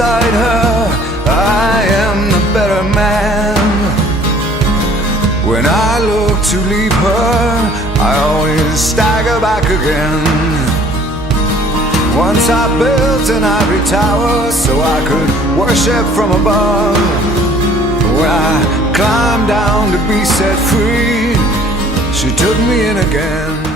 beside her, I am the better man. When I look to leave her, I always stagger back again. Once I built an ivory tower so I could worship from above. When I climbed down to be set free, she took me in again.